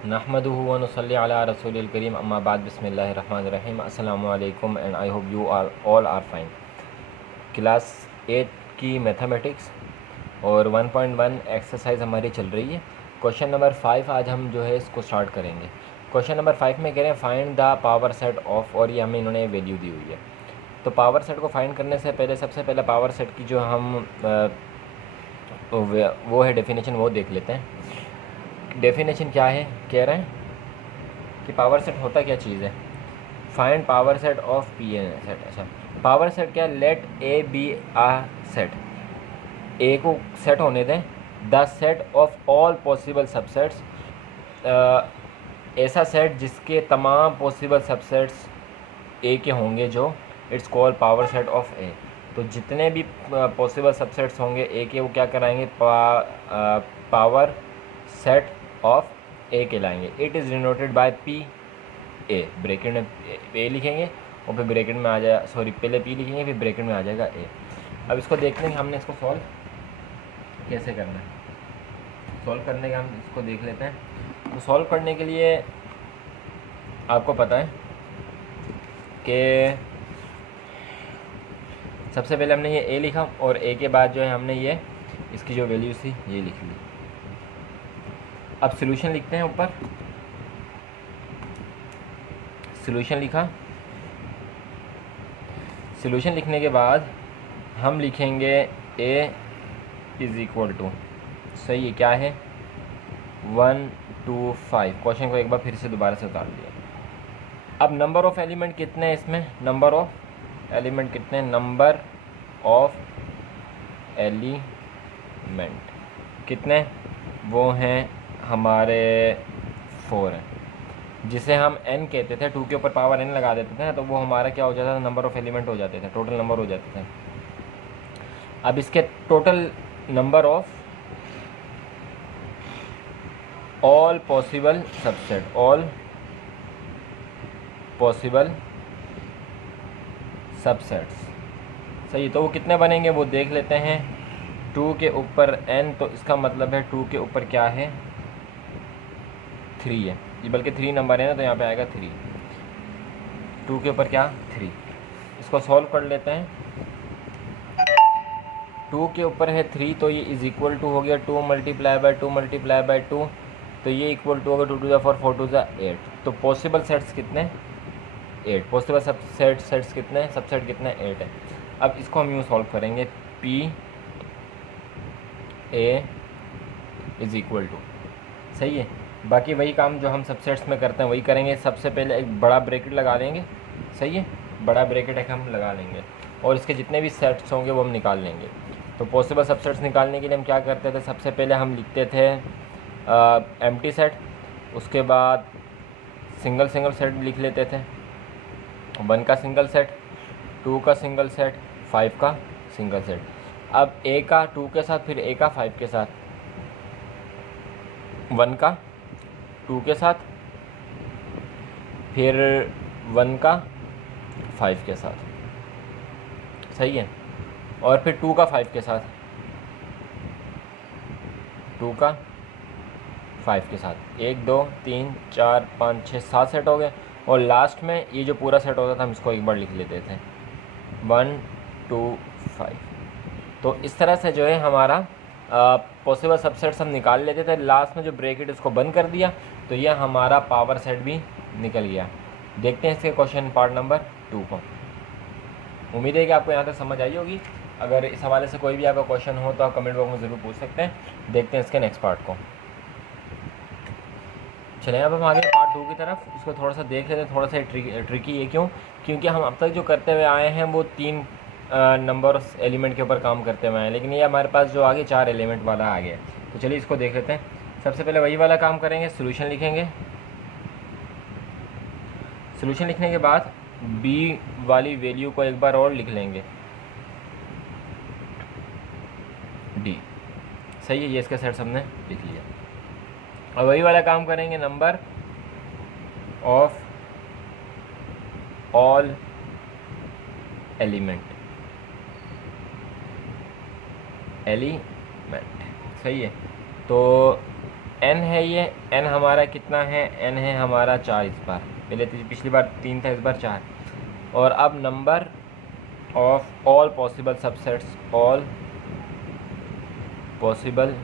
नहमदुहु व नुसल्ली अला रसूलिल करीम अम्मा बाद बिस्मिल्लाहिर रहमानिर रहीम अस्सलामु अलैकुम and I hope you are all are fine. Class 8 की मैथमेटिक्स और 1.1 एक्सरसाइज हमारी चल रही है। क्वेश्चन नंबर 5 आज हम जो है इसको स्टार्ट करेंगे। क्वेश्चन नंबर 5 में कह रहे हैं find the power set of, और ये हमें इन्होंने वैल्यू दी हुई है। तो पावर सेट को फाइंड करने से पहले सबसे पहले पावर सेट की जो हम वो है डेफिनेशन, वो देख लेते हैं। डेफिनेशन क्या है, कह रहे हैं कि पावर सेट होता क्या चीज़ है। Find power set of P N set. अच्छा, पावर सेट क्या, let A be a set, A को सेट होने दें, the set of all possible subsets, ऐसा सेट जिसके तमाम पॉसिबल सबसेट्स ए के होंगे, जो it's called power set of A. तो जितने भी पॉसिबल सबसेट्स होंगे ए के, वो क्या कराएंगे, पावर सेट ऑफ ए कहलाएंगे। It is denoted by P A, bracket में ए लिखेंगे और फिर ब्रैकेट में आ जाए, सॉरी पहले पी लिखेंगे फिर ब्रैकेट में आ जाएगा ए। अब इसको देखते हैं हमने इसको सॉल्व कैसे करना है। सॉल्व करने का हम इसको देख लेते हैं। तो सॉल्व करने के लिए आपको पता है कि सबसे पहले हमने ये ए लिखा और ए के बाद जो है हमने ये इसकी जो वैल्यू थी ये लिख ली। अब सॉल्यूशन लिखते हैं। ऊपर सॉल्यूशन लिखा। सॉल्यूशन लिखने के बाद हम लिखेंगे ए इज़ इक्वल टू, सही है, क्या है, 1 2 5। क्वेश्चन को एक बार फिर से दोबारा से उतार दिया। अब नंबर ऑफ़ एलिमेंट कितने हैं इसमें, नंबर ऑफ़ एलिमेंट कितने हैं, नंबर ऑफ़ एलिमेंट कितने, वो हैं हमारे 4 हैं, जिसे हम n कहते थे। 2 के ऊपर पावर n लगा देते थे तो वो हमारा क्या हो जाता था, नंबर ऑफ़ एलिमेंट हो जाते थे, टोटल नंबर हो जाते थे। अब इसके total number of all possible subset, all possible subsets, सही। तो वो कितने बनेंगे वो देख लेते हैं। 2 के ऊपर n, तो इसका मतलब है 2 के ऊपर क्या है, 3 है, ये बल्कि 3 नंबर है ना, तो यहाँ पे आएगा 3। 2 के ऊपर क्या, 3। इसको सॉल्व कर लेते हैं। 2 के ऊपर है 3, तो ये इज़ इक्वल टू हो गया 2 मल्टीप्लाई बाय 2 मल्टीप्लाई बाय 2, तो ये इक्वल टू होगा 2 to the 4 4 to the 8। तो पॉसिबल सेट्स कितने, 8। पॉसिबल सेट्स कितने, सबसेट कितने, 8 है। अब इसको हम यूँ सॉल्व करेंगे, P A is equal to, सही है। बाकी वही काम जो हम सबसेट्स में करते हैं वही करेंगे। सबसे पहले एक बड़ा ब्रैकेट लगा देंगे, सही है, बड़ा ब्रैकेट एक हम लगा लेंगे और इसके जितने भी सेट्स होंगे वो हम निकाल लेंगे। तो पॉसिबल सबसेट्स निकालने के लिए हम क्या करते थे, सबसे पहले हम लिखते थे एम्प्टी सेट, उसके बाद सिंगल सेट लिख लेते थे, 1 का सिंगल सेट, 2 का सिंगल सेट, 5 का सिंगल सेट। अब ए का 2 के साथ, फिर ए का 5 के साथ, 1 का 2 के साथ, फिर 1 का 5 के साथ, सही है, और फिर 2 का 5 के साथ, 2 का 5 के साथ। 1 2 3 4 5 6 7 सेट हो गए। और लास्ट में ये जो पूरा सेट होता था हम इसको एक बार लिख लेते थे, 1 2 5। तो इस तरह से जो है हमारा पॉसिबल सबसेट्स हम निकाल लेते थे। लास्ट में जो ब्रैकेट इसको बंद कर दिया तो ये हमारा पावर सेट भी निकल गया। देखते हैं इसके क्वेश्चन पार्ट नंबर 2 को। उम्मीद है कि आपको यहाँ तक समझ आई होगी। अगर इस हवाले से कोई भी आपका क्वेश्चन हो तो आप कमेंट बॉक्स में ज़रूर पूछ सकते हैं। देखते हैं इसके नेक्स्ट पार्ट को। चलें अब हम आगे पार्ट 2 की तरफ। इसको थोड़ा सा देख लेते हैं। थोड़ा सा ट्रिकी है, क्योंकि हम अब तक जो करते हुए आए हैं वो 3 नंबर एलिमेंट के ऊपर काम करते हुए हैं, लेकिन ये हमारे पास जो आगे 4 एलिमेंट वाला आ गया। तो चलिए इसको देख लेते हैं। सबसे पहले वही वाला काम करेंगे, सॉल्यूशन लिखेंगे। सॉल्यूशन लिखने के बाद बी वाली वैल्यू को एक बार और लिख लेंगे, डी, सही है। ये इसके सेट्स हमने लिख लिया। और वही वाला काम करेंगे, नंबर ऑफ ऑल एलिमेंट, सही है। तो एन है ये, एन हमारा कितना है, एन है हमारा 4 इस बार, पहले पिछली बार 3 था, इस बार 4। और अब number of all possible subsets, all possible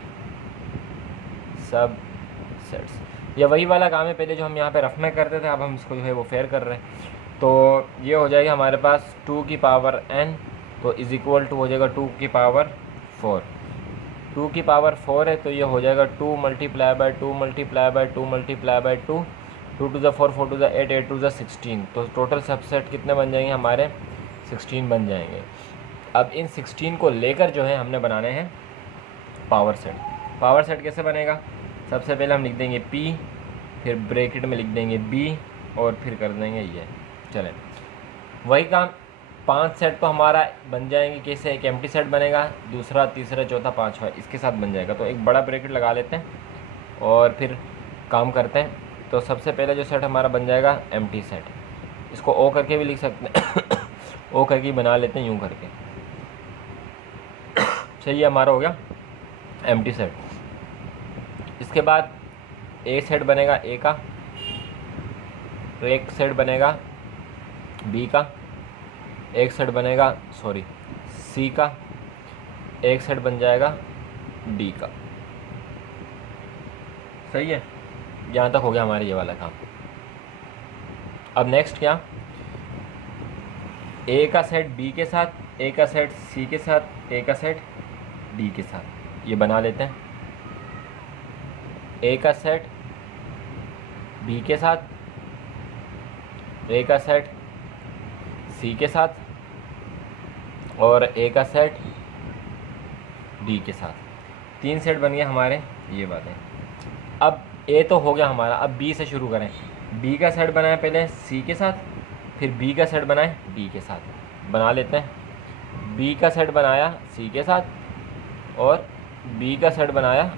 subsets, ये वही वाला काम है पहले जो हम यहाँ पे रफ में करते थे, अब हम इसको जो है वो फेयर कर रहे हैं। तो ये हो जाएगा हमारे पास 2 की पावर n, तो इज़ इक्वल टू हो जाएगा 2 की पावर 4। 2 की पावर 4 है तो ये हो जाएगा 2 multiply by 2 multiply by 2 multiply by 2, 2 to the 4, 4 to the 8, 8 to the 16। तो टोटल सबसेट कितने बन जाएंगे हमारे, 16 बन जाएंगे। अब इन 16 को लेकर जो है हमने बनाने हैं पावर सेट। पावर सेट कैसे बनेगा, सबसे पहले हम लिख देंगे P, फिर ब्रैकेट में लिख देंगे B, और फिर कर देंगे ये। चलें, वही काम 5 सेट तो हमारा बन जाएंगे कैसे, एक एम्प्टी सेट बनेगा, दूसरा, तीसरा, चौथा, पाँचवा इसके साथ बन जाएगा। तो एक बड़ा ब्रैकेट लगा लेते हैं और फिर काम करते हैं। तो सबसे पहले जो सेट हमारा बन जाएगा एम्प्टी सेट, इसको O करके भी लिख सकते हैं O करके बना लेते हैं यूँ करके। चलिए, हमारा हो गया एम्प्टी सेट। इसके बाद ए सेट बनेगा ए का, एक सेट बनेगा बी का, एक सेट बनेगा सी का, एक सेट बन जाएगा डी का। सही है, यहाँ तक हो गया हमारे ये वाला काम। अब नेक्स्ट क्या, ए का सेट बी के साथ, ए का सेट सी के साथ, ए का सेट डी के साथ, ये बना लेते हैं। ए का सेट बी के साथ, ए का सेट सी के साथ, और ए का सेट डी के साथ। 3 सेट बन गए हमारे ये बातें। अब ए तो हो गया हमारा, अब बी से शुरू करें। बी का सेट बनाए पहले सी के साथ, फिर बी का सेट बनाए डी के साथ, बना लेते हैं। बी का सेट बनाया सी के साथ, और बी का सेट बनाया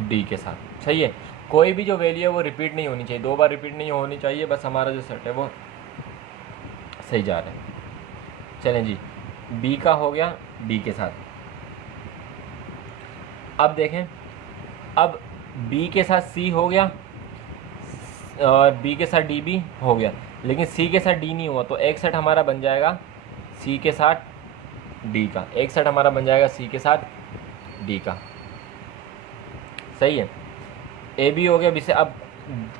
डी के साथ। सही है, कोई भी जो वैल्यू है वो रिपीट नहीं होनी चाहिए, 2 बार रिपीट नहीं होनी चाहिए, बस हमारा जो सेट है वो सही जा रहा है। चलें जी, बी का हो गया डी के साथ। अब देखें, अब बी के साथ सी हो गया और बी के साथ डी भी हो गया, लेकिन सी के साथ डी नहीं हुआ, तो एक सेट हमारा बन जाएगा सी के साथ डी का, एक सेट हमारा बन जाएगा सी के साथ डी का। सही है, ए बी हो गया बी से। अब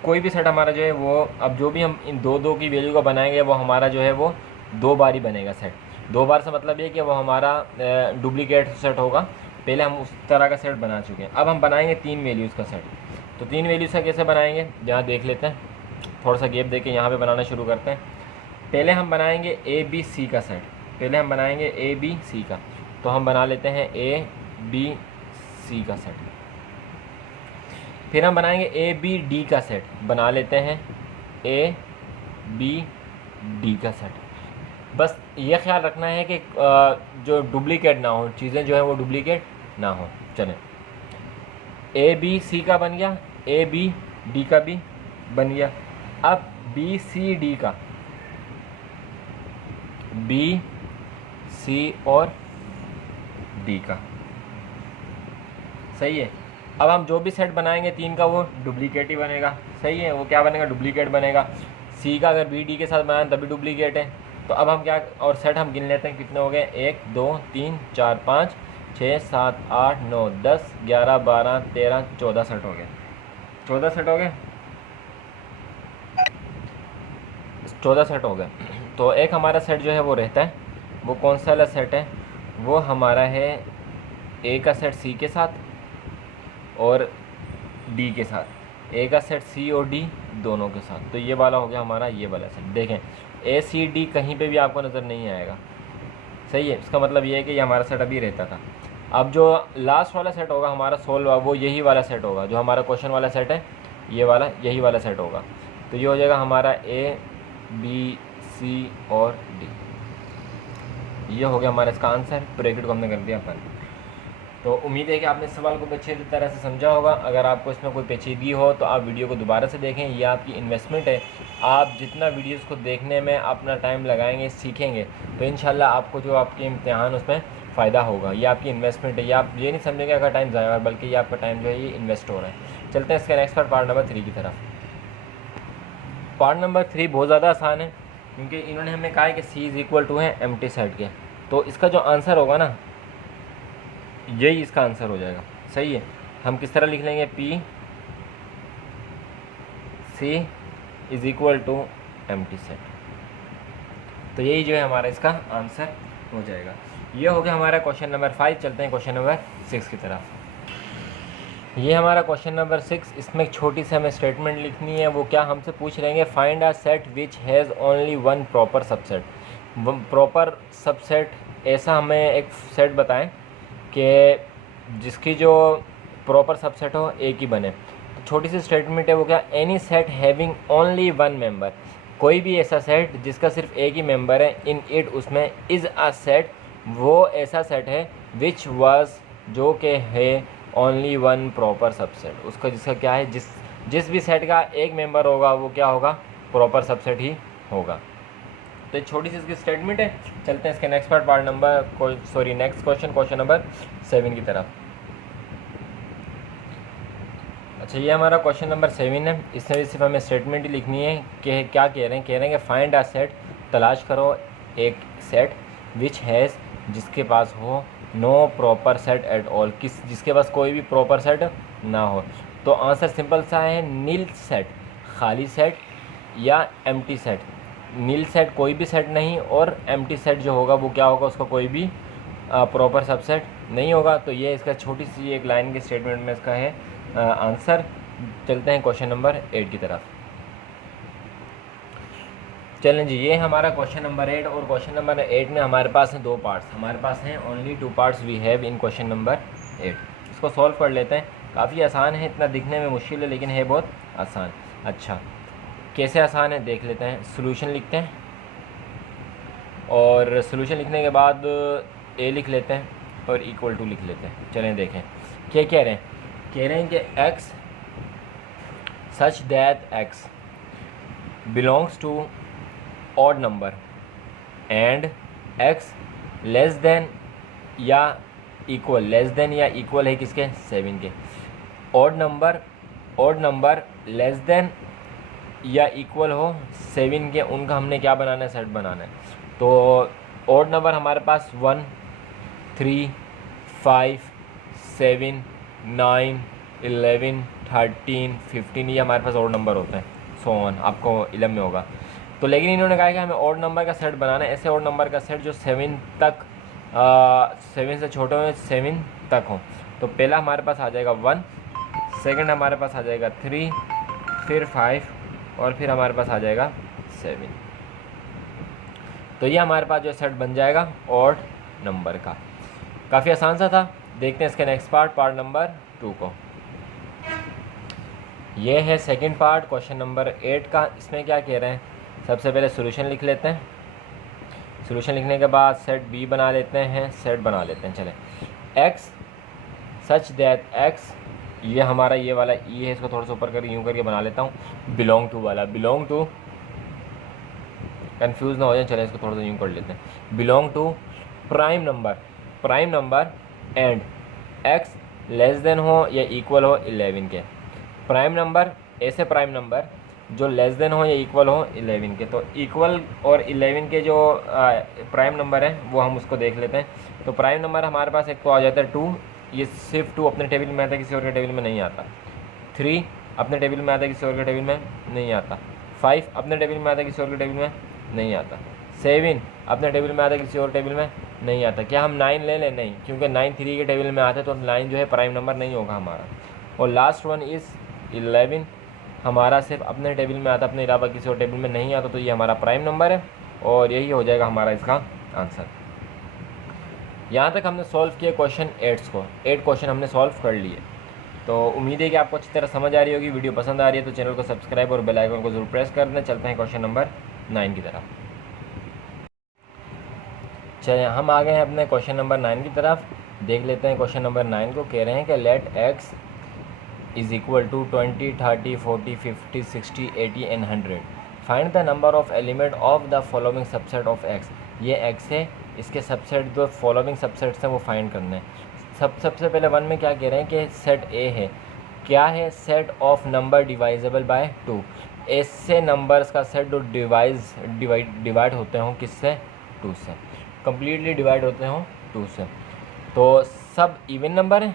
कोई भी सेट हमारा जो है वो, अब जो भी हम इन 2 की वैल्यू का बनाएंगे वो हमारा जो है वो 2 बार ही बनेगा सेट। 2 बार से मतलब ये कि वो हमारा डुप्लीकेट सेट होगा, पहले हम उस तरह का सेट बना चुके हैं। अब हम बनाएंगे 3 वैल्यूज़ का सेट। तो 3 वैल्यूज़ का कैसे बनाएंगे, जहाँ देख लेते हैं, थोड़ा सा गैप दे के यहाँ पर बनाना शुरू करते हैं। पहले हम बनाएंगे ए बी सी का सेट, पहले हम बनाएंगे ए बी सी का, तो हम बना लेते हैं ए बी सी का सेट। फिर हम बनाएंगे ए बी डी का सेट, बना लेते हैं ए बी डी का सेट। बस ये ख्याल रखना है कि जो डुप्लीकेट ना हो, चीज़ें जो है वो डुप्लीकेट ना हो। चलें, ए बी सी का बन गया, ए बी डी का भी बन गया। अब बी सी डी का, बी सी और डी का। सही है, अब हम जो भी सेट बनाएंगे 3 का वो डुप्लीकेट ही बनेगा। सही है, वो क्या बनेगा, डुप्लीकेट बनेगा। सी का अगर बी डी के साथ बनाए तभी डुप्लीकेट है। तो अब हम क्या, और सेट हम गिन लेते हैं कितने हो गए, 1 2 3 4 5 6 7 8 9 10 11 12 13 14 सेट हो गए। 14 सेट हो गए, 14 सेट हो गए। तो एक हमारा सेट जो है वो रहता है, वो कौन सा वाला सेट है, वो हमारा है ए का सेट सी के साथ और डी के साथ, ए का सेट सी और डी दोनों के साथ। तो ये वाला हो गया हमारा ये वाला सेट। देखें, ए सी डी कहीं पे भी आपको नज़र नहीं आएगा। सही है, इसका मतलब ये है कि ये हमारा सेट अभी रहता था। अब जो लास्ट वाला सेट होगा हमारा सोल्व, वो यही वाला सेट होगा, जो हमारा क्वेश्चन वाला सेट है, ये वाला यही वाला सेट होगा। तो ये हो जाएगा हमारा ए बी सी और डी। ये हो गया हमारा इसका आंसर। ब्रैकेट को हमने कर दिया अपन। तो उम्मीद है कि आपने इस सवाल को अच्छी तरह से समझा होगा। अगर आपको इसमें कोई पेचीदगी हो तो आप वीडियो को दोबारा से देखें, ये आपकी इन्वेस्टमेंट है। आप जितना वीडियोस को देखने में अपना टाइम लगाएंगे, सीखेंगे, तो इंशाल्लाह आपको जो आपके इम्तिहान उसमें फ़ायदा होगा, ये आपकी इन्वेस्टमेंट है। ये आप ये नहीं समझेंगे आपका टाइम ज़ाया, बल्कि ये आपका टाइम जो है ये इन्वेस्ट हो रहा है। चलते हैं इसका नेक्स्ट पार्ट नंबर 3 की तरफ। पार्ट नंबर 3 बहुत ज़्यादा आसान है, क्योंकि इन्होंने हमें कहा है कि C इज़ इक्वल टू है एम्प्टी सेट के। तो इसका जो आंसर होगा ना, यही इसका आंसर हो जाएगा। सही है, हम किस तरह लिख लेंगे, P C is equal to empty set. तो यही जो है हमारा इसका आंसर हो जाएगा। ये हो गया हमारा क्वेश्चन नंबर 5। चलते हैं क्वेश्चन नंबर 6 की तरफ। ये हमारा क्वेश्चन नंबर 6। इसमें एक छोटी सी हमें स्टेटमेंट लिखनी है। वो क्या हमसे पूछ रहेंगे, find a set which has only one proper subset. Proper subset ऐसा हमें एक सेट बताएं कि जिसकी जो प्रॉपर सबसेट हो एक ही बने। तो छोटी सी स्टेटमेंट है, वो क्या, any set having only one member. कोई भी ऐसा सेट जिसका सिर्फ एक ही मेंबर है, इन इट उसमें, इज़ अ सेट वो ऐसा सेट है, विच वाज जो कि है ओनली वन प्रॉपर सबसेट। उसका जिसका क्या है, जिस भी सेट का एक मेंबर होगा वो क्या होगा, प्रॉपर सबसेट ही होगा। तो एक छोटी सी इसकी स्टेटमेंट है। चलते हैं इसके next part next question number 7 की तरफ। अच्छा, ये हमारा क्वेश्चन नंबर 7 है। इसमें भी सिर्फ हमें स्टेटमेंट ही लिखनी है कि क्या कह रहे हैं कि फाइंड अ सेट, तलाश करो एक सेट, विच हैज़ जिसके पास हो no proper set at all, जिसके पास कोई भी प्रॉपर सेट ना हो। तो आंसर सिंपल सा है, नील सेट, खाली सेट या एम्प्टी सेट। नील सेट कोई भी सेट नहीं, और एम्प्टी सेट जो होगा वो क्या होगा, उसका कोई भी प्रॉपर सबसेट नहीं होगा। तो ये इसका छोटी सी एक लाइन की स्टेटमेंट में इसका है आंसर। चलते हैं क्वेश्चन नंबर 8 की तरफ। चलें जी, ये हमारा क्वेश्चन नंबर 8, और क्वेश्चन नंबर 8 में हमारे पास हैं 2 पार्ट्स। हमारे पास हैं only 2 parts we have in question number 8। इसको सॉल्व कर लेते हैं। काफ़ी आसान है, इतना दिखने में मुश्किल है लेकिन है बहुत आसान। अच्छा, कैसे आसान है देख लेते हैं। सोल्यूशन लिखते हैं, और सोल्यूशन लिखने के बाद ए लिख लेते हैं और इक्वल टू लिख लेते हैं। चलें देखें क्या कह रहे हैं। कह रहे हैं कि x such that x belongs to odd number and x less than या इक्वल है किसके, 7 के। ऑड नंबर लेस देन या इक्वल हो 7 के, उनका हमने क्या बनाना है, सेट बनाना है। तो ऑड नंबर हमारे पास 1, 3, 5, 7, 9, 11, 13, 15, ये हमारे पास ऑड नंबर होते हैं। सो ऑन, आपको इलम में होगा। तो लेकिन इन्होंने कहा कि हमें ऑड नंबर का सेट बनाना है, ऐसे ऑड नंबर का सेट जो 7 तक 7 से छोटे हो, 7 तक हो। तो पहला हमारे पास आ जाएगा 1, सेकंड हमारे पास आ जाएगा 3, फिर 5, और फिर हमारे पास आ जाएगा 7। तो ये हमारे पास जो सेट बन जाएगा ऑड नंबर का। काफ़ी आसान सा था। देखते हैं इसके नेक्स्ट पार्ट नंबर 2 को। ये है सेकंड पार्ट क्वेश्चन नंबर 8 का। इसमें क्या कह रहे हैं, सबसे पहले सॉल्यूशन लिख लेते हैं। सॉल्यूशन लिखने के बाद सेट बी बना लेते हैं, सेट बना लेते हैं। चले, x सच दैट x, ये हमारा ये वाला ई है, इसको थोड़ा सा ऊपर करके यूँ करके बना लेता हूँ। बिलोंग टू वाला, बिलोंग टू, कंफ्यूज ना हो जाए, चले इसको थोड़ा सा यूँ कर लेते हैं। Belong to prime number and x less than हो या इक्वल हो 11 के। प्राइम नंबर, ऐसे प्राइम नंबर जो लेस देन हो या इक्वल हो 11 के। तो इक्वल और 11 के जो प्राइम नंबर है वो हम उसको देख लेते हैं। तो प्राइम नंबर हमारे पास एक तो आ जाता है 2, ये सिर्फ 2 अपने टेबल में आता है, किसी और के टेबल में नहीं आता। 3 अपने टेबल में आता है, किसी और के टेबल में नहीं आता। 5 अपने टेबल में आता है, किसी और के टेबल में नहीं आता। 7 अपने टेबल में आता है, किसी और टेबल में नहीं आता। क्या हम 9 ले लें? नहीं, क्योंकि 9 3 के टेबल में आता है, तो 9 जो है प्राइम नंबर नहीं होगा हमारा। और लास्ट वन इज़ 11, हमारा सिर्फ अपने टेबल में आता, अपने अलावा किसी और टेबल में नहीं आता। तो ये हमारा प्राइम नंबर है, और यही हो जाएगा हमारा इसका आंसर। यहाँ तक हमने सॉल्व किया क्वेश्चन 8 को। 8 क्वेश्चन हमने सॉल्व कर लिए। तो उम्मीद है कि आपको अच्छी तरह समझ आ रही होगी। वीडियो पसंद आ रही है तो चैनल को सब्सक्राइब और बेल आइकन को जरूर प्रेस कर दें। चलते हैं क्वेश्चन नंबर 9 की तरफ। चलिए, हम आ गए हैं अपने क्वेश्चन नंबर 9 की तरफ। देख लेते हैं क्वेश्चन नंबर 9 को। कह रहे हैं कि let x is equal to 20, 30, 40, 50, 60, 80 and 100। Find the number of element of the following subset of x। ये x है, इसके सबसेट जो फॉलोइंग सबसेट्स हैं वो फाइंड करने हैं। सबसे पहले 1 में क्या कह रहे हैं कि सेट ए है, क्या है, set of number divisible by 2, ऐसे नंबर्स का सेट जो डिवाइड होते हों किससे, 2 से, कम्प्लीटली डिवाइड होते हों 2 से। तो सब इवन नंबर है।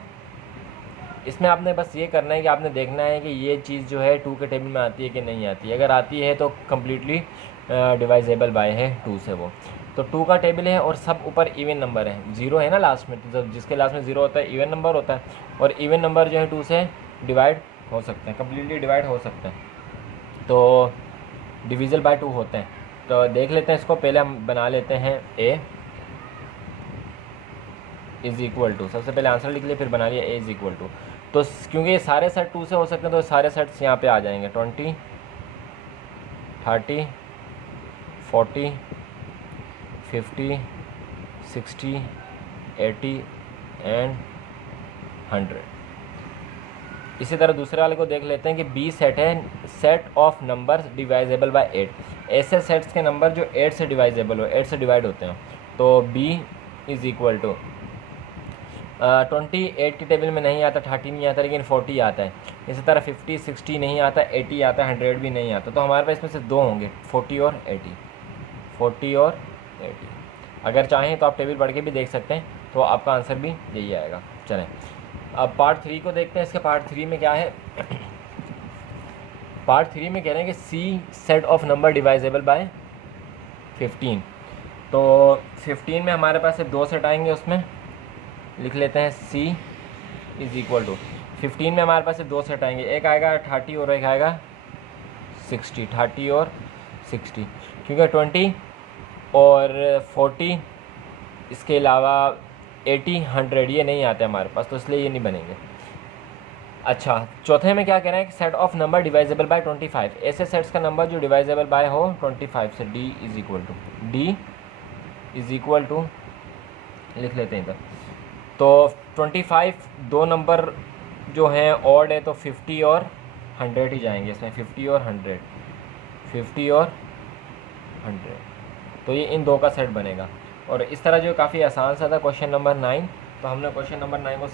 इसमें आपने बस ये करना है कि आपने देखना है कि ये चीज़ जो है 2 के टेबल में आती है कि नहीं आती है। अगर आती है तो कम्प्लीटली डिवाइजेबल बाय है 2 से वो। तो 2 का टेबल है और सब ऊपर इवन नंबर है, 0 है ना लास्ट में, तो जिसके लास्ट में 0 होता है इवन नंबर होता है, और इवन नंबर जो है 2 से डिवाइड हो सकते हैं, कम्प्लीटली डिवाइड हो सकते हैं, तो डिविजल बाय 2 होते हैं। तो देख लेते हैं इसको, पहले हम बना लेते हैं a इज़ इक्वल टू, सबसे पहले आंसर लिख लिया फिर बना लिया a इज़ इक्वल टू। तो क्योंकि ये सारे सेट 2 से हो सकते हैं तो सारे सेट्स यहाँ पे आ जाएंगे, 20, 30, 40, 50, 60, 80 एंड 100। इसी तरह दूसरे वाले को देख लेते हैं कि बी सेट है, set of numbers divisible by 8, ऐसे सेट्स के नंबर जो 8 से डिवाइजेबल हो, 8 से डिवाइड होते हैं। तो बी इज़ इक्वल टू 20 8 की टेबल में नहीं आता, 30 नहीं आता, लेकिन 40 आता है। इसी तरह 50 60 नहीं आता, 80 आता है, 100 भी नहीं आता। तो हमारे पास इसमें से 2 होंगे, 40 और 80, 40 और 80। अगर चाहें तो आप टेबल पढ़ के भी देख सकते हैं, तो आपका आंसर भी यही आएगा। चलें अब पार्ट 3 को देखते हैं। इसके पार्ट 3 में क्या है, पार्ट 3 में कह रहे हैं कि C set of number divisible by 15। तो 15 में हमारे पास से 2 सेट आएंगे, उसमें लिख लेते हैं c इज़ इक्वल टू 15 में हमारे पास से 2 सेट आएंगे, एक आएगा 30 और एक आएगा 60, 30 और 60, क्योंकि 20 और 40 इसके अलावा 80 100 ये नहीं आते हमारे पास, तो इसलिए ये नहीं बनेंगे। अच्छा, चौथे में क्या कह रहे हैं कि set of number divisible by 25, ऐसे सेट्स का नंबर जो डिवाइजेबल बाय हो 25 से, d इज़ इक्वल टू लिख लेते हैं इधर। तो 25 2 नंबर जो हैं ऑड है, तो 50 और 100 ही जाएंगे इसमें, 50 और 100, 50 और 100, तो ये इन 2 का सेट बनेगा। और इस तरह जो काफ़ी आसान सा था क्वेश्चन नंबर 9, तो हमने क्वेश्चन नंबर 9 को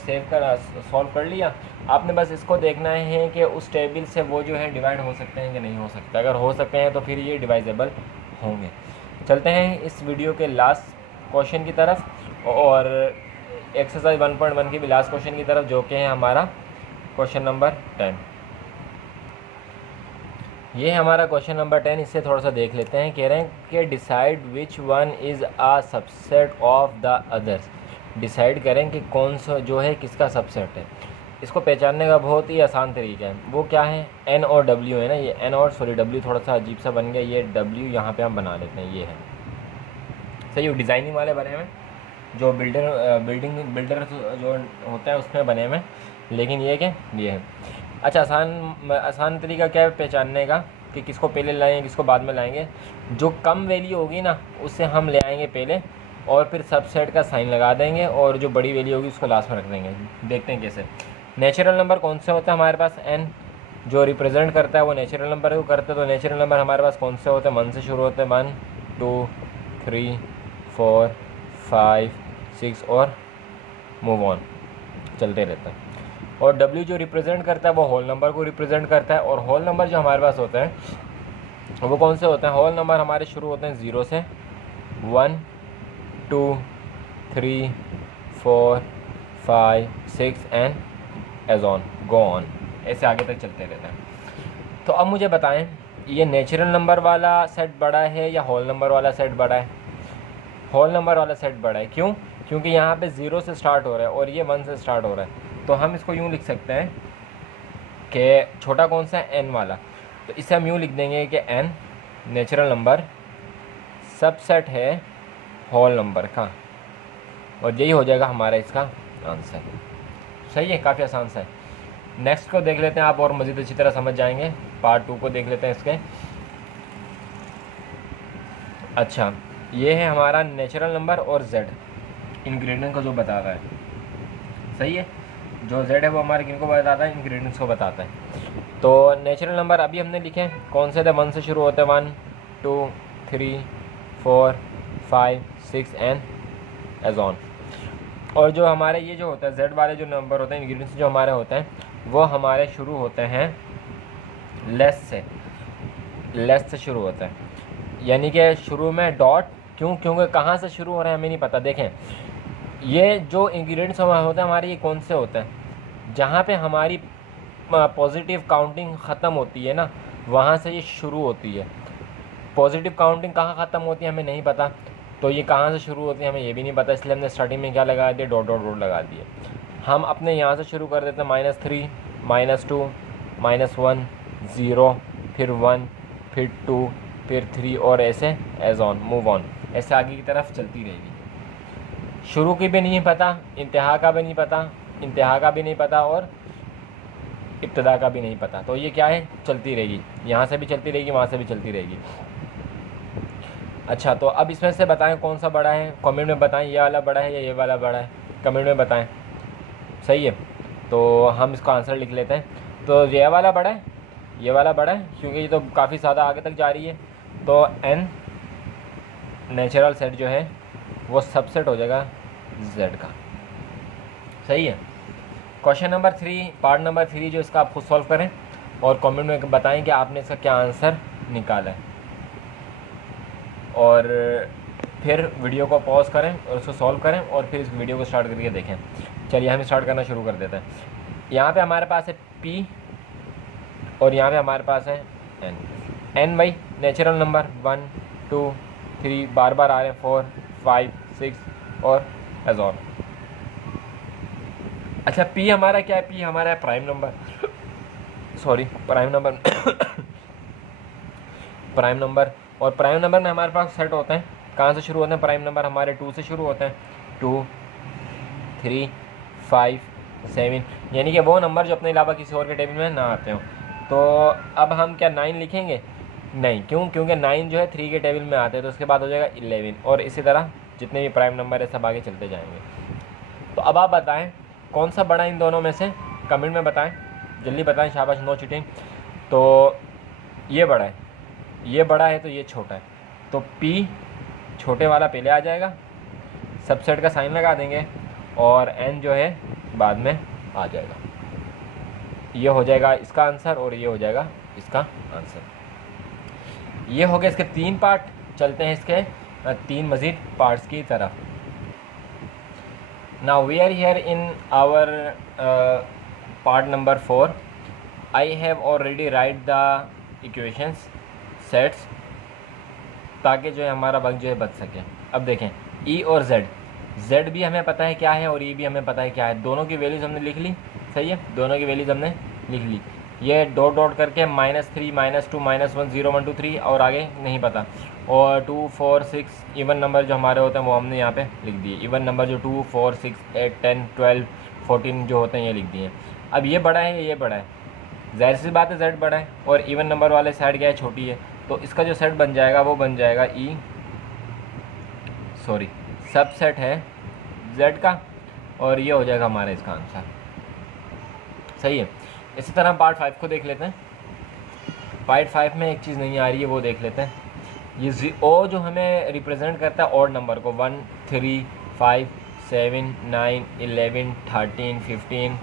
सॉल्व कर लिया। आपने बस इसको देखना है कि उस टेबल से वो जो है डिवाइड हो सकते हैं कि नहीं हो सकते। अगर हो सकते हैं तो फिर ये डिवाइजेबल होंगे। चलते हैं इस वीडियो के लास्ट क्वेश्चन की तरफ, और एक्सरसाइज 1.1 की भी लास्ट क्वेश्चन की तरफ, जो कि है हमारा क्वेश्चन नंबर 10। ये है हमारा क्वेश्चन नंबर 10। इससे थोड़ा सा देख लेते हैं। कह रहे हैं कि decide which one is a subset of the others, decide करें कि कौन सा जो है किसका सबसेट है। इसको पहचानने का बहुत ही आसान तरीका है, वो क्या है, एन और डब्ल्यू है ना, ये एन और डब्ल्यू थोड़ा सा अजीब सा बन गया, ये डब्ल्यू यहाँ पे हम बना लेते हैं, ये है सही। वो डिज़ाइनिंग वाले बने हुए जो बिल्डर जो होता है उसमें बने हुए, लेकिन ये क्या ये है। अच्छा, आसान तरीका क्या है पहचानने का कि किसको पहले लाएंगे किसको बाद में लाएंगे। जो कम वैल्यू होगी ना उससे हम ले आएंगे पहले, और फिर सबसेट का साइन लगा देंगे, और जो बड़ी वैल्यू होगी उसको लास्ट में रख देंगे। देखते हैं कैसे। नेचुरल नंबर कौन से होता है हमारे पास, n जो रिप्रेजेंट करता है वो नेचुरल नंबर को करते हैं। तो नेचुरल नंबर हमारे पास कौन से होते हैं, 1 से शुरू होते हैं, 1 2 3 4 5 6 और मूव ऑन चलते रहता है। और W जो रिप्रेजेंट करता है वो होल नंबर को रिप्रेजेंट करता है। और होल नंबर जो हमारे पास होते हैं वो कौन से होते हैं, होल नंबर हमारे शुरू होते हैं 0 से, 1 2 3 4 5 6 and as on go on, ऐसे आगे तक चलते रहते हैं। तो अब मुझे बताएं, ये नेचुरल नंबर वाला सेट बड़ा है या होल नंबर वाला सेट बड़ा है। होल नंबर वाला सेट बड़ा है, क्यों, क्योंकि यहाँ पे 0 से स्टार्ट हो रहा है और ये 1 से स्टार्ट हो रहा है। तो हम इसको यूँ लिख सकते हैं कि छोटा कौन सा है, n वाला। तो इसे हम यूँ लिख देंगे कि n नेचुरल नंबर सबसेट है होल नंबर का, और यही हो जाएगा हमारा इसका आंसर। सही है, काफ़ी आसान सा है। नेक्स्ट को देख लेते हैं, आप और मज़ीद अच्छी तरह समझ जाएंगे। पार्ट 2 को देख लेते हैं इसके। अच्छा, ये है हमारा नेचुरल नंबर और z इंग्रेडिएंट को जो बताता है, सही है। जो z है वो हमारे किन को बताता है, इंग्रेडिएंट्स को बताता है। तो नेचुरल नंबर अभी हमने लिखे कौन से थे, 1 से शुरू होते हैं, 1 2 3 4 5, 6 एंड एज ऑन। और जो हमारे ये जो होता है जेड वाले जो नंबर होते हैं, इंग्रेडिएंट्स जो हमारे होते हैं वो हमारे शुरू होते हैं लेस से शुरू होता है, यानी कि शुरू में डॉट। क्योंकि कहाँ से शुरू हो रहे हैं हमें नहीं पता। देखें ये जो इंग्रेडिएंट्स होते हैं हमारे, ये कौन से होते हैं, जहाँ पे हमारी पॉजिटिव काउंटिंग ख़त्म होती है ना, वहाँ से ये शुरू होती है। पॉजिटिव काउंटिंग कहाँ ख़त्म होती है हमें नहीं पता, तो ये कहाँ से शुरू होती है हमें ये भी नहीं पता, इसलिए हमने स्टार्टिंग में क्या लगा दिया, डॉट डॉट डॉट लगा दिए। हम अपने यहाँ से शुरू कर देते हैं -3, -2, -1, 0, फिर 1, फिर 2, फिर 3 और ऐसे एज ऑन, मूव ऑन, ऐसे आगे की तरफ चलती रहेगी। शुरू की भी नहीं पता, इंतहा का भी नहीं पता और इब्तिदा का भी नहीं पता। तो ये क्या है, चलती रहेगी, यहाँ से भी चलती रहेगी, वहाँ से भी चलती रहेगी। अच्छा, तो अब इसमें से बताएं कौन सा बड़ा है, कमेंट में बताएं, ये वाला बड़ा है या ये वाला बड़ा है, कमेंट में बताएं। सही है, तो हम इसका आंसर लिख लेते हैं। तो ये वाला बड़ा है, ये वाला बड़ा है, क्योंकि ये तो काफ़ी ज़्यादा आगे तक जा रही है। तो n नेचुरल सेट जो है वो सबसेट हो जाएगा z का। सही है। क्वेश्चन नंबर 3, पार्ट नंबर 3 जो इसका आप खुद सॉल्व करें और कमेंट में बताएं कि आपने इसका क्या आंसर निकाला है, और फिर वीडियो को पॉज करें और उसको सॉल्व करें और फिर इस वीडियो को स्टार्ट करके देखें। चलिए हम स्टार्ट करना शुरू कर देते हैं। यहाँ पे हमारे पास है p और यहाँ पे हमारे पास है n भाई नेचुरल नंबर 1, 2, 3 बार बार आ रहे हैं, 4, 5, 6 और एज ऑन। अच्छा, p हमारा क्या है, p हमारा है prime number, sorry prime number prime number. और प्राइम नंबर में हमारे पास सेट होते हैं, कहाँ से शुरू होते हैं प्राइम नंबर हमारे, 2 से शुरू होते हैं, 2, 3, 5, 7, यानी कि वो नंबर जो अपने अलावा किसी और के टेबल में ना आते हों। तो अब हम क्या 9 लिखेंगे, नहीं, क्योंकि 9 जो है 3 के टेबल में आते हैं, तो उसके बाद हो जाएगा 11 और इसी तरह जितने भी प्राइम नंबर है सब आगे चलते जाएंगे। तो अब आप बताएं कौन सा बड़ा इन दोनों में से, कमेंट में बताएं, जल्दी बताएं, शाबाश, नो चीटिंग। तो ये बड़ा है, ये बड़ा है, तो ये छोटा है, तो p छोटे वाला पहले आ जाएगा, सबसेट का साइन लगा देंगे और n जो है बाद में आ जाएगा। ये हो जाएगा इसका आंसर और ये हो जाएगा इसका आंसर। ये हो गए इसके 3 पार्ट। चलते हैं इसके 3 मज़ीद पार्ट्स की तरफ। Now we are here in our part number 4। I have already write the equations sets, ताकि जो है हमारा वक्त जो है बच सके। अब देखें e और z भी हमें पता है क्या है और e भी हमें पता है क्या है, दोनों की वैल्यूज़ हमने लिख ली। सही है, दोनों की वैल्यूज़ हमने लिख ली। ये डॉट डॉट करके -3, -2, -1, 0, 1, 2, 3 और आगे नहीं पता, और 2, 4, 6 इवन नंबर जो हमारे होते हैं वो हमने यहाँ पे लिख दिए। इवन नंबर जो 2, 4, 6, 8, 10, 12, 14 जो होते हैं ये लिख दिए। अब ये बड़ा है, ये बड़ा है, जाहिर सी बात है z बड़ा है और इवन नंबर वाले साइड क्या है, छोटी है, तो इसका जो सेट बन जाएगा वो बन जाएगा सबसेट है z का, और ये हो जाएगा हमारा इसका आंसर। सही है। इसी तरह पार्ट 5 को देख लेते हैं। पार्ट 5 में एक चीज़ नहीं आ रही है, वो देख लेते हैं। ये ओ जो हमें रिप्रेजेंट करता है ऑड नंबर को, 1, 3, 5, 7, 9, 11, 13, 15,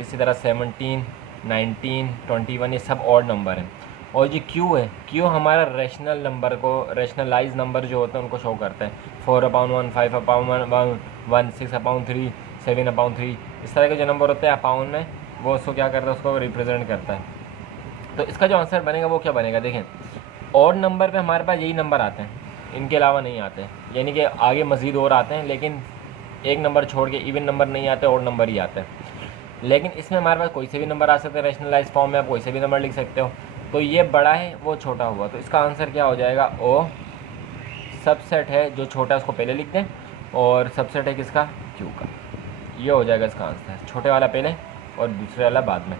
इसी तरह 17, 19, 21, ये सब ऑड नंबर हैं। और ये क्यू है, क्यू हमारा रेशनल नंबर को, रेशनलाइज नंबर जो होते हैं उनको शो करता है। 4/1, 5/1, 1, 6/3, 7/3, इस तरह के जो नंबर होते हैं अपाउंड में, वो उसको क्या करता है, उसको रिप्रेजेंट करता है। तो इसका जो आंसर बनेगा वो क्या बनेगा, देखें ऑड नंबर पे हमारे पास यही नंबर आते हैं, इनके अलावा नहीं आते, यानी कि आगे मज़ीद और आते हैं, लेकिन एक नंबर छोड़ के इवन नंबर नहीं आते, ऑड नंबर ही आते हैं। लेकिन इसमें हमारे पास कोई से भी नंबर आ सकते हैं, रेशनलाइज फॉर्म में आप कोई से भी नंबर लिख सकते हो। तो ये बड़ा है, वो छोटा हुआ, तो इसका आंसर क्या हो जाएगा, ओ सबसेट है, जो छोटा है उसको पहले लिख दें और सबसेट है किसका, क्यू का। ये हो जाएगा इसका आंसर, छोटे वाला पहले और दूसरे वाला बाद में।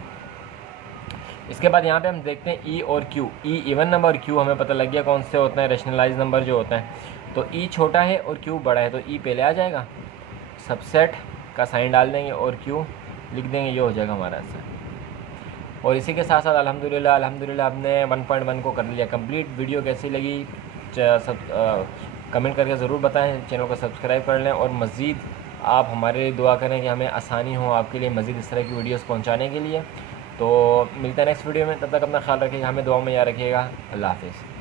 इसके बाद यहाँ पे हम देखते हैं ई और क्यू। ई इवन नंबर और क्यू हमें पता लग गया कौन से होते हैं, रेशनलाइज नंबर जो होते हैं। तो ई छोटा है और क्यू बड़ा है, तो ई पहले आ जाएगा, सबसेट का साइन डाल देंगे और क्यू लिख देंगे, ये हो जाएगा हमारा आंसर। और इसी के साथ साथ अल्हम्दुलिल्लाह हमने 1.1 को कर लिया कंप्लीट। वीडियो कैसी लगी सब कमेंट करके ज़रूर बताएं, चैनल को सब्सक्राइब कर लें और मज़ीद आप हमारे लिए दुआ करें कि हमें आसानी हो आपके लिए मज़ीद इस तरह की वीडियोस पहुंचाने के लिए। तो मिलता है नेक्स्ट वीडियो में, तब तक अपना ख्याल रखिएगा, हमें दुआ में याद रखिएगा। अल्लाह हाफ़िज़।